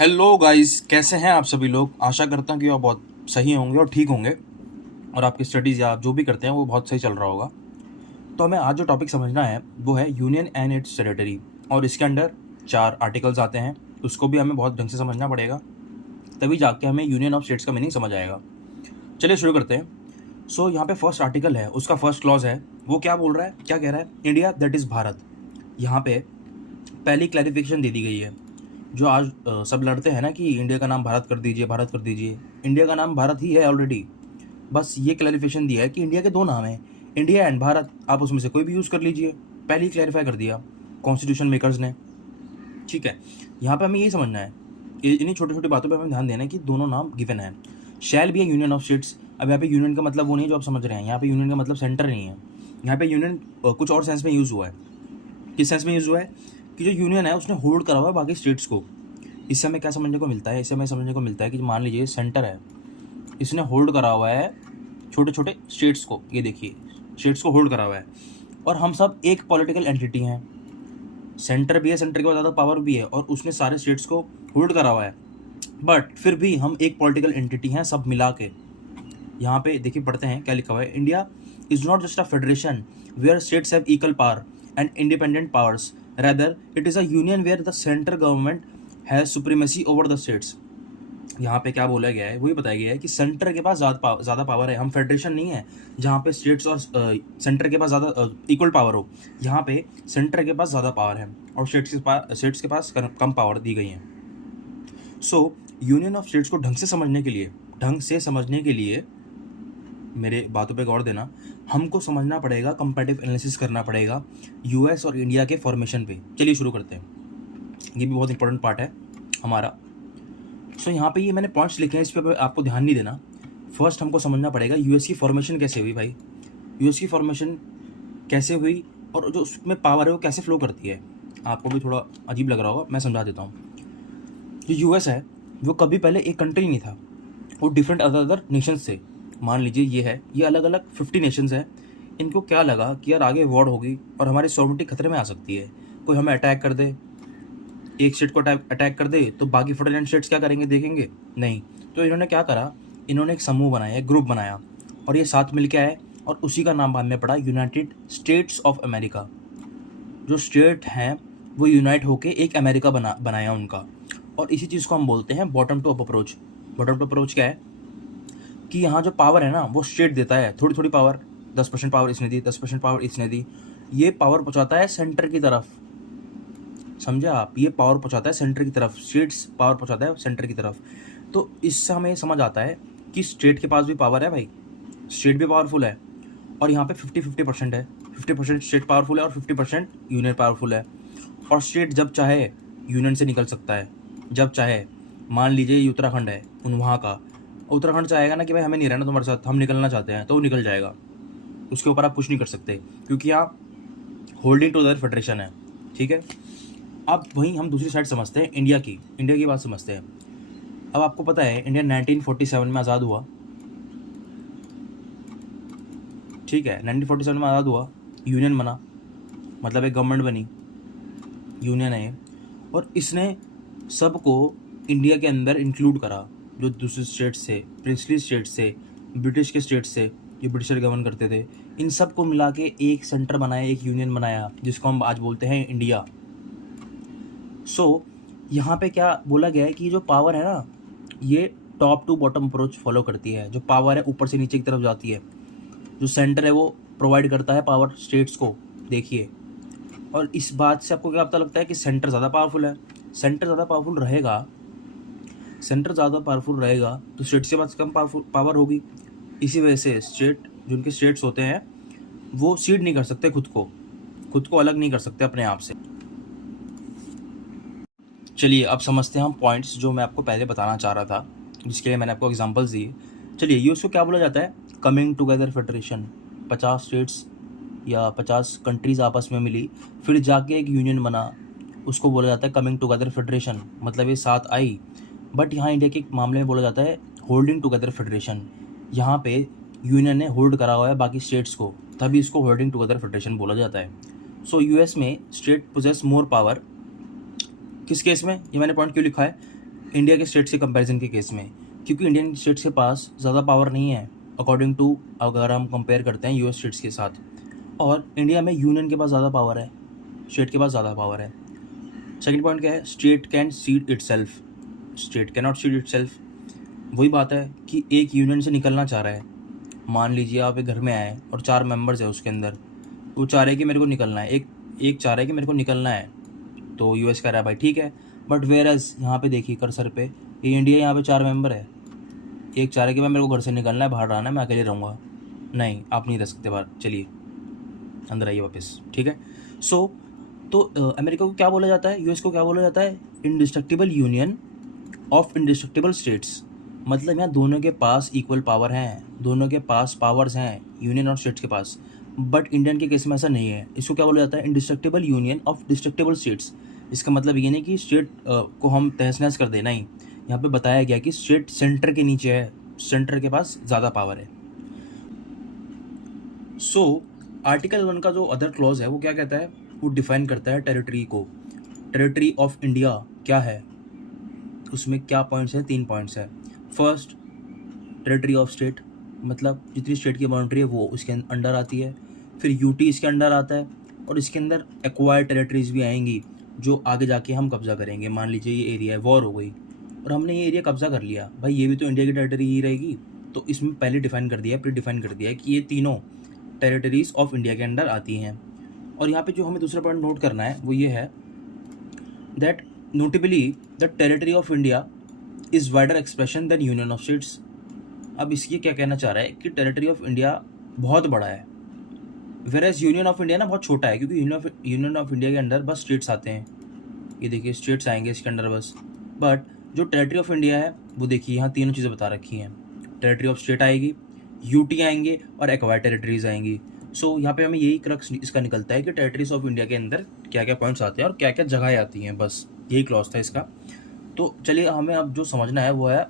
Hello guys, कैसे हैं आप सभी लोग। आशा करता हूँ कि आप बहुत सही होंगे और ठीक होंगे और आपकी स्टडीज़ या आप जो भी करते हैं वो बहुत सही चल रहा होगा। तो हमें आज जो टॉपिक समझना है वो है यूनियन एंड इट्स टेरिटरी, और इसके अंडर 4 आर्टिकल्स आते हैं। उसको भी हमें बहुत ढंग से समझना पड़ेगा, तभी जाके हमें यूनियन ऑफ स्टेट्स का मीनिंग समझ आएगा। चलिए शुरू करते हैं। यहाँ पे फर्स्ट आर्टिकल है, उसका फर्स्ट क्लॉज है। वो क्या बोल रहा है, क्या कह रहा है? India that is Bharat. यहाँ पे पहली क्लैरिफिकेशन दे दी गई है। जो आज सब लड़ते हैं ना कि इंडिया का नाम भारत कर दीजिए, भारत कर दीजिए। इंडिया का नाम भारत ही है ऑलरेडी। बस ये क्लैरिफिकेशन दिया है कि इंडिया के 2 नाम हैं, इंडिया एंड भारत। आप उसमें से कोई भी यूज़ कर लीजिए। पहले ही क्लैरिफाई कर दिया कॉन्स्टिट्यूशन मेकर्स ने। ठीक है, यहाँ पे हमें यही समझना है, इन्हीं छोटी छोटी बातों पे हमें ध्यान देना है कि दोनों नाम गिवन है। शैल भी है यूनियन ऑफ स्टेट्स। अब यहाँ पे यूनियन का मतलब वो नहीं है जो आप समझ रहे हैं। यहाँ पे यूनियन का मतलब सेंटर नहीं है। यहाँ पे यूनियन कुछ और सेंस में यूज़ हुआ है। किस सेंस में यूज़ हुआ है कि जो यूनियन है उसने होल्ड करा हुआ है बाकी स्टेट्स को। इससे हमें क्या समझने को मिलता है? इससे हमें समझने को मिलता है कि मान लीजिए सेंटर है, इसने होल्ड करा हुआ है छोटे छोटे स्टेट्स को। ये देखिए, स्टेट्स को होल्ड करा हुआ है और हम सब एक पॉलिटिकल एंटिटी हैं। सेंटर भी है, सेंटर के पास ज़्यादा पावर भी है और उसने सारे स्टेट्स को होल्ड करा हुआ है, बट फिर भी हम एक पॉलिटिकल एंटिटी हैं सब मिला के। यहाँ पे देखिए, पढ़ते हैं क्या लिखा हुआ है। India is not just a federation where states have equal power and independent powers, rather it is a union where the central government has supremacy over the states। यहाँ पे क्या बोला गया है, वही बताया गया है कि सेंटर के पास ज़्यादा पावर है। हम फेडरेशन नहीं है जहाँ पे स्टेट्स और सेंटर के पास ज़्यादा इक्वल पावर हो। यहाँ पे सेंटर के पास ज़्यादा पावर है और स्टेट्स के पास कम पावर दी गई है। यूनियन ऑफ स्टेट्स को ढंग से समझने के लिए मेरे बातों पे गौर देना। हमको समझना पड़ेगा, कंपैरेटिव एनालिसिस करना पड़ेगा यूएस और इंडिया के फॉर्मेशन पे। चलिए शुरू करते हैं, ये भी बहुत इंपॉर्टेंट पार्ट है हमारा। यहाँ पे ये मैंने पॉइंट्स लिखे हैं, इस पर आपको ध्यान नहीं देना। फर्स्ट हमको समझना पड़ेगा यूएस की फॉर्मेशन कैसे हुई भाई। यूएस की फॉर्मेशन कैसे हुई और जो उसमें पावर है वो कैसे फ्लो करती है। आपको भी थोड़ा अजीब लग रहा होगा, मैं समझा देता हूँ। जो यूएस है वो कभी पहले एक कंट्री नहीं था, वो डिफरेंट अदर नेशंस थे। मान लीजिए ये अलग अलग 50 नेशंस हैं। इनको क्या लगा कि यार आगे वॉर होगी और हमारी सॉवरेनिटी खतरे में आ सकती है, कोई हमें अटैक कर दे, एक स्टेट को अटैक कर दे तो बाकी 49 स्टेट्स क्या करेंगे, देखेंगे नहीं। तो इन्होंने क्या करा, इन्होंने एक समूह बनाया, एक ग्रुप बनाया और ये साथ मिल के आए और उसी का नाम बाद में पड़ा यूनाइटेड स्टेट्स ऑफ अमेरिका। जो स्टेट हैं वो यूनाइट होके एक अमेरिका बनाया उनका। और इसी चीज़ को हम बोलते हैं bottom to up approach. Bottom to approach क्या है कि यहाँ जो पावर है ना वो स्टेट देता है, थोड़ी थोड़ी पावर। 10% पावर इसने दी, 10% पावर इसने दी। ये पावर पहुँचाता है सेंटर की तरफ, समझे आप? ये पावर पहुँचाता है सेंटर की तरफ, स्टेट्स पावर पहुँचाता है सेंटर की तरफ। तो इससे हमें समझ आता है कि स्टेट के पास भी पावर है भाई, स्टेट भी पावरफुल है। और यहाँ पे 50-50% है। 50% स्टेट पावरफुल है और 50% यूनियन पावरफुल है। और स्टेट जब चाहे यूनियन से निकल सकता है, जब चाहे। मान लीजिए ये उत्तराखंड है, वहाँ का उत्तराखंड चाहेगा ना कि भाई हमें नहीं रहना तुम्हारे साथ, हम निकलना चाहते हैं, तो वो निकल जाएगा। उसके ऊपर आप कुछ नहीं कर सकते क्योंकि यहाँ होल्डिंग टू द फेडरेशन है। ठीक है, अब वहीं हम दूसरी साइड समझते हैं इंडिया की बात समझते हैं। अब आपको पता है इंडिया 1947 में आज़ाद हुआ। ठीक है, 1947 में आज़ाद हुआ, यूनियन बना, मतलब एक गवर्नमेंट बनी, यूनियन है। और इसने सबको इंडिया के अंदर इंक्लूड करा, जो दूसरे स्टेट से, प्रिंसली स्टेट से, ब्रिटिश के स्टेट से, जो ब्रिटिशर गवर्न करते थे, इन सब को मिला के एक सेंटर बनाया, एक यूनियन बनाया, जिसको हम आज बोलते हैं इंडिया। यहाँ पे क्या बोला गया है कि जो पावर है ना ये top to bottom approach follow करती है। जो पावर है ऊपर से नीचे की तरफ जाती है, जो सेंटर है वो प्रोवाइड करता है पावर स्टेट्स को। देखिए, और इस बात से आपको क्या पता लगता है कि सेंटर ज़्यादा पावरफुल है। सेंटर ज़्यादा पावरफुल रहेगा तो स्टेट्स के पास कम पावर होगी। इसी वजह से जो उनके स्टेट्स होते हैं वो सीड नहीं कर सकते, खुद को अलग नहीं कर सकते अपने आप से। चलिए अब समझते हैं हम पॉइंट्स जो मैं आपको पहले बताना चाह रहा था, जिसके लिए मैंने आपको एग्जांपल्स दिए। चलिए, ये उसको क्या बोला जाता है, कमिंग टुगेदर फेडरेशन। 50 स्टेट्स या 50 कंट्रीज़ आपस में मिली, फिर जाके एक यूनियन बना, उसको बोला जाता है कमिंग टुगेदर फेडरेशन। मतलब ये साथ आई। बट यहाँ इंडिया के मामले में बोला जाता है होल्डिंग टुगेदर फेडरेशन। यहाँ पे यूनियन ने होल्ड करा हुआ है बाकी स्टेट्स को, तभी इसको होल्डिंग टुगेदर फेडरेशन बोला जाता है। यूएस में स्टेट पोजेस मोर पावर। किस केस में, ये मैंने पॉइंट क्यों लिखा है, इंडिया के स्टेट्स के कंपैरिजन के केस में, क्योंकि इंडियन स्टेट्स के पास ज़्यादा पावर नहीं है अकॉर्डिंग टू, अगर हम कंपेयर करते हैं यूएस स्टेट्स के साथ। और इंडिया में यूनियन के पास ज़्यादा पावर है, स्टेट के पास ज़्यादा पावर है। सेकंड पॉइंट क्या है, state can seed itself, state can not seed itself. वही बात है कि एक यूनियन से निकलना चाह रहा है, मान लीजिए आप एक घर में आए और 4 मेंबर्स है उसके अंदर, वो चाह रहे हैं कि मेरे को निकलना है, एक चाह रहा है कि मेरे को निकलना है, तो यूएस कह रहा है भाई ठीक है। बट वेयर एज यहाँ पे देखिए कर्सर पे, ये इंडिया, यहाँ पे 4 मेंबर है, एक चाह रहा है कि मैं, मेरे को घर से निकलना है, बाहर रहना है, मैं अकेले रहूँगा, नहीं आप नहीं रह सकते बाहर, चलिए अंदर आइए वापस, ठीक है। सो तो अमेरिका को क्या बोला जाता है, यूएस को क्या बोला जाता है, indestructible union of indestructible states. मतलब यहाँ दोनों के पास इक्वल पावर हैं, दोनों के पास पावर्स हैं, यूनियन और स्टेट्स के पास। बट इंडियन के केस में ऐसा नहीं है, इसको क्या बोला जाता है, indestructible union of destructible states. इसका मतलब ये नहीं कि स्टेट को हम तहस नहस कर देना ही, यहाँ पे बताया गया कि स्टेट सेंटर के नीचे है, सेंटर के पास ज़्यादा पावर है। सो आर्टिकल 1 का जो अदर क्लॉज है वो क्या कहता है, वो डिफाइन करता है टेरिटरी को। टेरिटरी ऑफ इंडिया क्या है, उसमें क्या पॉइंट्स है, 3 पॉइंट्स है। फर्स्ट, टेरिटरी ऑफ स्टेट, मतलब जितनी स्टेट की बाउंड्री है वो उसके अंडर आती है। फिर यूटी इसके अंडर आता है, और इसके अंदर एक्वायर्ड टेरिटरीज भी आएंगी जो आगे जाके हम कब्जा करेंगे। मान लीजिए ये एरिया है, वॉर हो गई और हमने ये एरिया कब्जा कर लिया, भाई ये भी तो इंडिया की टेरिटरी ही रहेगी, तो इसमें पहले डिफाइन कर दिया है, प्री डिफाइन कर दिया है कि ये तीनों टेरिटरीज ऑफ इंडिया के अंडर आती हैं। और यहाँ पे जो हमें दूसरा पॉइंट नोट करना है वो ये है that notably the territory of India is wider expression than union of states. अब इसलिए क्या कहना चाह रहा है कि टेरिटरी ऑफ इंडिया बहुत बड़ा है, वेरएज यूनियन ऑफ इंडिया ना बहुत छोटा है, क्योंकि यूनियन ऑफ इंडिया के अंदर बस स्टेट्स आते हैं, ये देखिए स्टेट्स आएंगे इसके अंडर बस। बट जो टेरिटरी ऑफ इंडिया है वो देखिए यहाँ तीनों चीज़ें बता रखी हैं, टेरिटरी ऑफ स्टेट आएगी, यूटी आएंगे और एक्वायर्ड टेरिटरीज आएंगी। सो यहाँ पे हमें यही क्रक्स इसका निकलता है कि टेरिटरीज ऑफ इंडिया के अंदर क्या क्या पॉइंट्स आते हैं और क्या क्या जगहें आती हैं, बस यही क्लॉज था इसका। तो चलिए हमें अब जो समझना है वो है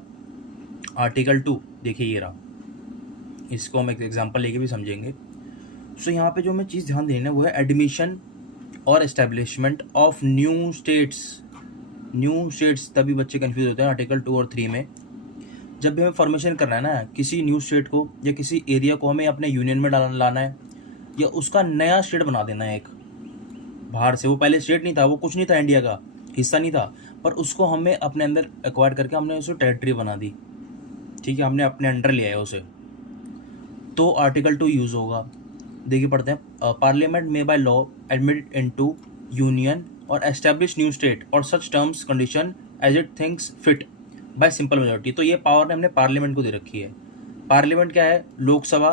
आर्टिकल 2, देखिए ये रहा, इसको हम एक एग्जांपल लेके भी समझेंगे। सो यहाँ पे जो हमें चीज़ ध्यान देनी है वो है एडमिशन और establishment of new states. New states तभी बच्चे कंफ्यूज होते हैं आर्टिकल 2 और 3 में, जब भी हमें फॉर्मेशन करना है ना किसी न्यू स्टेट को या किसी एरिया को हमें अपने यूनियन में लाना है, या उसका नया स्टेट बना देना है एक बाहर से। वो पहले स्टेट नहीं था, वो कुछ नहीं था, इंडिया का हिस्सा नहीं था, पर उसको हमें अपने अंदर एक्वायर करके हमने उसे टेरिटरी बना दी, ठीक है, हमने अपने अंडर लिया है उसे, तो आर्टिकल 2 यूज़ होगा। देखिए पढ़ते हैं, पार्लियामेंट में by law admit into union और एस्टैब्लिश न्यू स्टेट और such terms condition as it thinks fit by simple majority. तो ये पावर ने हमने पार्लियामेंट को दे रखी है। पार्लियामेंट क्या है, लोकसभा,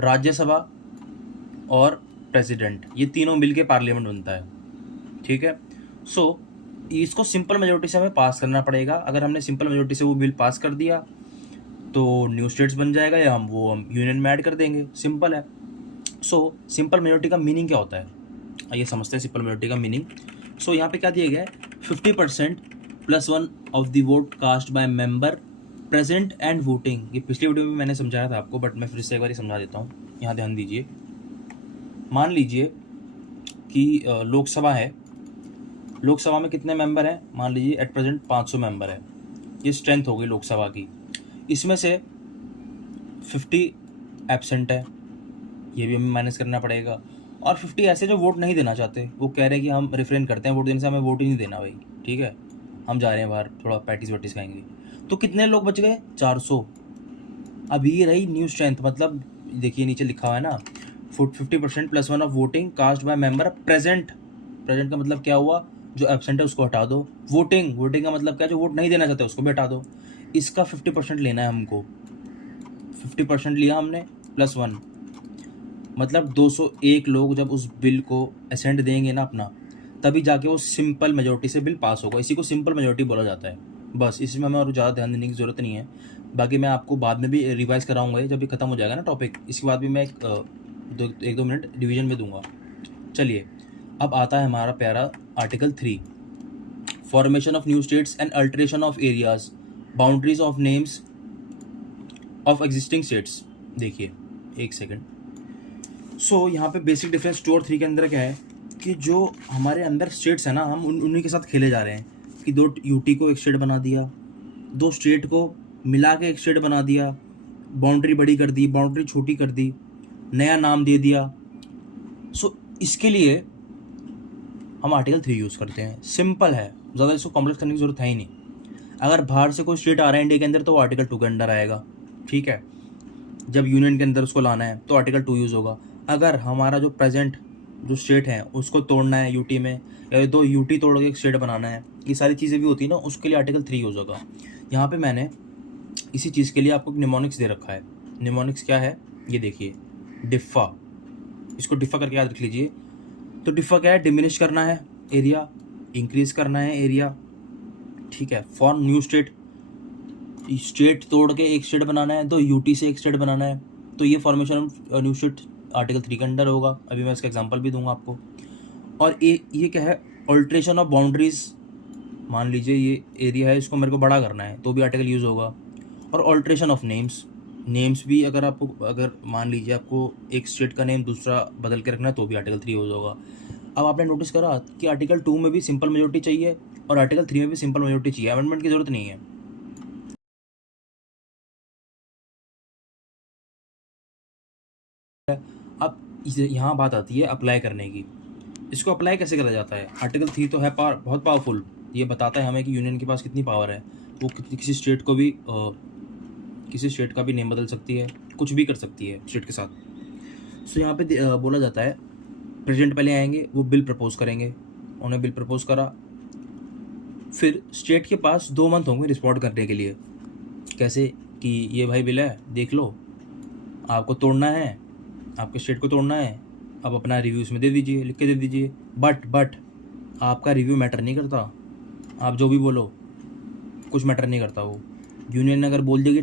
राज्यसभा और प्रेसिडेंट, ये तीनों मिलके पार्लियामेंट बनता है, ठीक है। सो इसको सिंपल मेजोरिटी से हमें पास करना पड़ेगा। अगर हमने सिंपल मेजोरिटी से वो बिल पास कर दिया तो न्यू स्टेट्स बन जाएगा, या हम यूनियन में ऐड कर देंगे, सिंपल है। सो सिंपल मेजोरिटी का मीनिंग क्या होता है, आइए समझते हैं सिंपल मेजोरिटी का मीनिंग। सो यहाँ पे क्या दिया गया है, 50% +1 of the vote cast by member present and voting. ये पिछली वीडियो में मैंने समझाया था आपको, बट मैं फिर से एक बार समझा देता हूँ, यहाँ ध्यान दीजिए। मान लीजिए कि लोकसभा है, लोकसभा में कितने मेंबर हैं, मान लीजिए एट प्रेजेंट 500 मेंबर है, ये स्ट्रेंथ हो गई लोकसभा की। इसमें से 50 एब्सेंट है, ये भी हमें माइनस करना पड़ेगा, और 50 ऐसे जो वोट नहीं देना चाहते, वो कह रहे हैं कि हम रिफ्रेन करते हैं वोट देने से, हमें वोट ही नहीं देना भाई, ठीक है, हम जा रहे हैं बाहर थोड़ा पैटीज वैटीज खाएंगे। तो कितने लोग बच गए, 400। अब ये रही न्यू स्ट्रेंथ, मतलब देखिए नीचे लिखा हुआ है ना, 50% +1 of voting cast by member present. Present का मतलब क्या हुआ, जो एब्सेंट है उसको हटा दो। वोटिंग का मतलब क्या, जो वोट नहीं देना चाहते उसको भी हटा दो। इसका 50% लेना है हमको, 50% लिया हमने +1, मतलब 201 लोग जब उस बिल को असेंट देंगे ना अपना, तभी जाके वो सिंपल मेजोरिटी से बिल पास होगा। इसी को सिंपल मेजोरिटी बोला जाता है। बस इसमें हमें और ज़्यादा ध्यान देने की ज़रूरत नहीं है। बाकी मैं आपको बाद में भी रिवाइज कराऊंगा, जब भी खत्म हो जाएगा ना टॉपिक, इसके बाद भी मैं एक दो मिनट डिवीजन में दूंगा। चलिए अब आता है हमारा प्यारा article 3, formation of new states and alteration of areas, boundaries of names of existing states. देखिए एक सेकेंड। सो यहाँ पे बेसिक डिफरेंस 2 और 3 के अंदर क्या है कि जो हमारे अंदर स्टेट्स है ना, हम उन्हीं के साथ खेले जा रहे हैं कि 2 यूटी को एक स्टेट बना दिया, 2 स्टेट को मिला के एक स्टेट बना दिया, बाउंड्री बड़ी कर दी, बाउंड्री छोटी कर दी, नया नाम दे दिया। सो इसके लिए हम आर्टिकल 3 यूज़ करते हैं। सिंपल है, ज़्यादा इसको कॉम्प्लेक्स करने की ज़रूरत है ही नहीं। अगर बाहर से कोई स्टेट आ रहा है इंडिया के अंदर तो वो आर्टिकल 2 के अंडर आएगा, ठीक है। जब यूनियन के अंदर उसको लाना है तो आर्टिकल 2 यूज़ होगा। अगर हमारा जो प्रेजेंट जो स्टेट है उसको तोड़ना है यूटी में, या 2 यूटी तोड़ के एक स्टेट बनाना है, ये सारी चीज़ें भी होती है ना, उसके लिए आर्टिकल 3 यूज़ होगा। यहाँ पे मैंने इसी चीज़ के लिए आपको निमोनिक्स दे रखा है। निमोनिक्स क्या है ये देखिए, डिफ़ा, इसको डिफ़ा करके याद रख लीजिए। तो डिफ़ा क्या है, डिमिनिश करना है एरिया, इंक्रीज़ करना है एरिया, ठीक है। फॉर न्यू स्टेट, स्टेट तोड़ के एक स्टेट बनाना है, तो यूटी से एक स्टेट बनाना है, तो ये formation of new state article 3 के अंडर होगा। अभी मैं इसका एग्जांपल भी दूंगा आपको। और ये क्या है, ऑल्ट्रेशन ऑफ बाउंड्रीज, मान लीजिए ये एरिया है, इसको मेरे को बड़ा करना है तो भी आर्टिकल यूज़ होगा। और ऑल्ट्रेशन ऑफ नेम्स भी अगर मान लीजिए आपको एक स्टेट का नेम दूसरा बदल के रखना है तो भी आर्टिकल 3 यूज़ होगा। अब आपने नोटिस करा कि आर्टिकल 2 में भी सिंपल मेजोरिटी चाहिए और आर्टिकल 3 में भी सिंपल मेजोरिटी चाहिए, अमेंडमेंट की ज़रूरत नहीं है। अब यहाँ बात आती है अप्लाई करने की। इसको अप्लाई कैसे करा जाता है? आर्टिकल 3 तो है बहुत पावरफुल, ये बताता है हमें कि यूनियन के पास कितनी पावर है। वो किसी स्टेट को भी किसी स्टेट का भी नेम बदल सकती है, कुछ भी कर सकती है स्टेट के साथ। सो यहाँ पे बोला जाता है प्रेसिडेंट पहले आएंगे, वो बिल प्रपोज करेंगे, उन्होंने बिल प्रपोज करा, फिर स्टेट के पास 2 मंथ होंगे रिस्पॉन्ड करने के लिए। कैसे कि ये भाई बिल है, देख लो, आपको तोड़ना है, आपके स्टेट को तोड़ना है, आप अपना रिव्यू इसमें दे दीजिए, लिख के दे दीजिए। बट आपका रिव्यू मैटर नहीं करता, आप जो भी बोलो कुछ मैटर नहीं करता। वो यूनियन ने अगर बोल दिया कि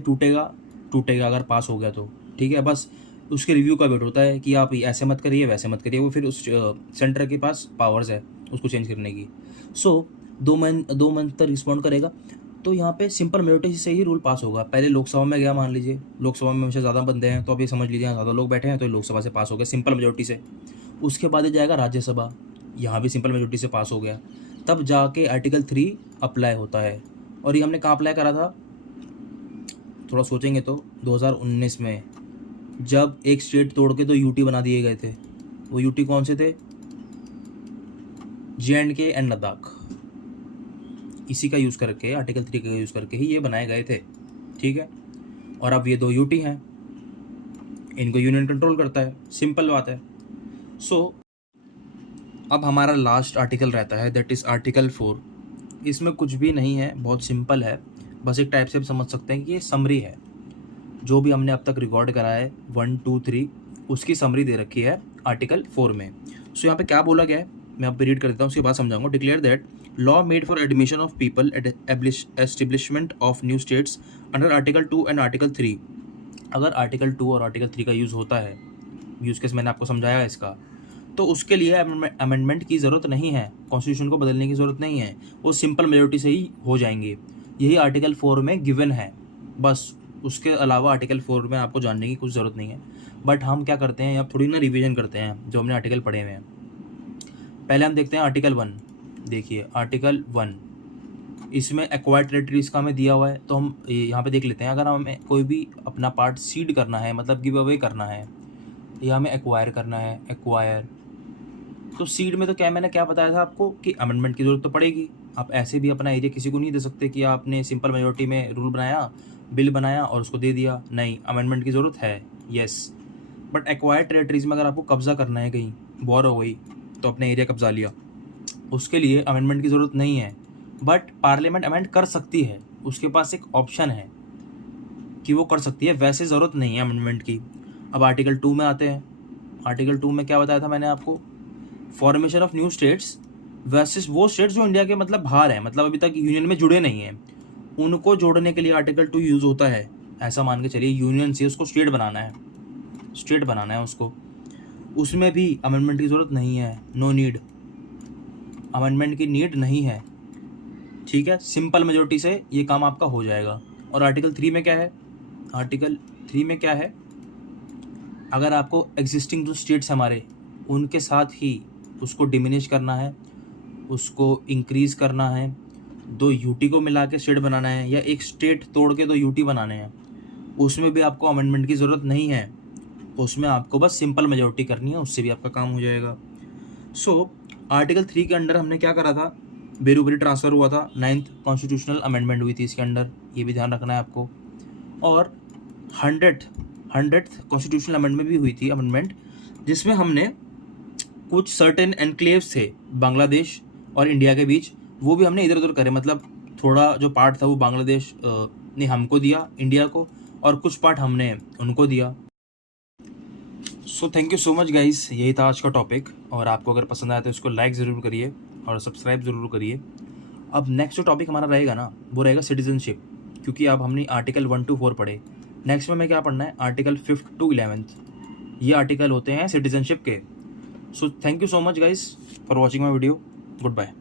टूटेगा अगर पास हो गया तो ठीक है, बस उसके रिव्यू का वेट होता है कि आप ऐसे मत करिए वैसे मत करिए। वो फिर उस सेंटर के पास पावर्स है उसको चेंज करने की। सो 2 मंथ तक रिस्पॉन्ड करेगा। तो यहाँ पे सिंपल मेजोरिटी से ही रूल पास होगा। पहले लोकसभा में गया, मान लीजिए लोकसभा में हमेशा ज़्यादा बंदे हैं, तो अब ये समझ लीजिए ज़्यादा लोग बैठे हैं तो लोकसभा से पास हो गया सिंपल मेजोरिटी से। उसके बाद जाएगा राज्यसभा, यहाँ भी सिंपल मेजोरिटी से पास हो गया, तब जाके आर्टिकल 3 अप्लाई होता है। और ये हमने कहाँ अप्लाई करा था, थोड़ा सोचेंगे तो 2019 में, जब एक स्टेट तोड़ के 2 यूटी बना दिए गए थे। वो यूटी कौन से थे? JNK and Ladakh. इसी का यूज़ करके, आर्टिकल 3 का यूज़ करके ही ये बनाए गए थे, ठीक है। और अब ये 2 यूटी हैं, इनको यूनियन कंट्रोल करता है, सिंपल बात है। सो अब हमारा लास्ट आर्टिकल रहता है, दैट इज़ आर्टिकल 4। इसमें कुछ भी नहीं है, बहुत सिंपल है, बस एक टाइप से आप समझ सकते हैं कि ये समरी है। जो भी हमने अब तक रिकॉर्ड करा है 1, 2, 3, उसकी समरी दे रखी है आर्टिकल 4 में। सो यहाँ पे क्या बोला गया है, मैं आप रीड कर देता हूँ, उसके बाद समझाऊंगा। Declare that law made for admission of people establishment of new states under article 2 and article 3। अगर आर्टिकल 2 और आर्टिकल 3 का यूज़ होता है, यूज़ केस मैंने आपको समझाया इसका, तो उसके लिए अमेंडमेंट की ज़रूरत नहीं है, कॉन्स्टिट्यूशन को बदलने की ज़रूरत नहीं है, वो सिंपल मेजोरिटी से ही हो जाएंगे। यही आर्टिकल 4 में गिवन है, बस उसके अलावा आर्टिकल 4 में आपको जानने की कुछ ज़रूरत नहीं है। बट हम क्या करते हैं, अब थोड़ी ना रिवीजन करते हैं जो हमने आर्टिकल पढ़े हुए हैं। पहले हम देखते हैं आर्टिकल 1। देखिए आर्टिकल 1, इसमें एक्वायर्ड टेरिटरीज का हमें दिया हुआ है, तो हम यहाँ पे देख लेते हैं। अगर हमें कोई भी अपना पार्ट सीड करना है, मतलब गिव अवे करना है, या हमें एक्वायर करना है, एक्वायर, तो सीड में तो क्या, मैंने क्या बताया था आपको कि अमेंडमेंट की ज़रूरत तो पड़ेगी। आप ऐसे भी अपना एरिया किसी को नहीं दे सकते कि आपने सिंपल मेजोरिटी में रूल बनाया, बिल बनाया और उसको दे दिया, नहीं, अमेंडमेंट की ज़रूरत है, यस। बट एक्वायर्ड टेरिटरीज में अगर आपको कब्ज़ा करना है, कहीं वॉर हो गई तो अपने एरिया कब्जा लिया, उसके लिए अमेंडमेंट की ज़रूरत नहीं है। बट पार्लियामेंट अमेंड कर सकती है, उसके पास एक ऑप्शन है कि वो कर सकती है, वैसे ज़रूरत नहीं है अमेंडमेंट की। अब आर्टिकल 2 में आते हैं। आर्टिकल 2 में क्या बताया था मैंने आपको, formation of new states versus वो स्टेट्स जो इंडिया के मतलब बाहर हैं, मतलब अभी तक यूनियन में जुड़े नहीं हैं, उनको जोड़ने के लिए आर्टिकल 2 यूज़ होता है। ऐसा मान के चलिए यूनियन से उसको स्टेट बनाना है उसको, उसमें भी अमेंडमेंट की ज़रूरत नहीं है, नो नीड, अमेंडमेंट की नीड नहीं है, ठीक है। सिंपल मेजोरिटी से ये काम आपका हो जाएगा। और आर्टिकल 3 में क्या है, आर्टिकल 3 में क्या है, अगर आपको एग्जिस्टिंग जो स्टेट्स हमारे, उनके साथ ही उसको डिमिनिश करना है, उसको इंक्रीज़ करना है, दो यूटी को मिला के स्टेट बनाना है या एक स्टेट तोड़ के दो यूटी बनाने हैं, उसमें भी आपको अमेंडमेंट की ज़रूरत नहीं है। उसमें आपको बस सिंपल मेजॉरिटी करनी है, उससे भी आपका काम हो जाएगा। सो आर्टिकल 3 के अंडर हमने क्या करा था, बेरूबरी ट्रांसफ़र हुआ था, 9th कॉन्स्टिट्यूशनल अमेंडमेंट हुई थी इसके अंडर, ये भी ध्यान रखना है आपको। और 100th कॉन्स्टिट्यूशनल अमेंडमेंट भी हुई थी, अमेंडमेंट जिसमें हमने कुछ सर्टेन एनक्लेव्स थे बांग्लादेश और इंडिया के बीच, वो भी हमने इधर उधर करे। मतलब थोड़ा जो पार्ट था वो बांग्लादेश ने हमको दिया, इंडिया को, और कुछ पार्ट हमने उनको दिया। सो thank you so much guys, यही था आज का टॉपिक। और आपको अगर पसंद आया तो इसको लाइक ज़रूर करिए और सब्सक्राइब ज़रूर करिए। अब नेक्स्ट जो टॉपिक हमारा रहेगा ना, वो रहेगा सिटीजनशिप, क्योंकि अब हमने आर्टिकल 1 to 4 पढ़े। नेक्स्ट में हमें क्या पढ़ना है, आर्टिकल 5th to 11th, ये आर्टिकल होते हैं सिटीजनशिप के। So thank you so much guys for watching my video. Good bye.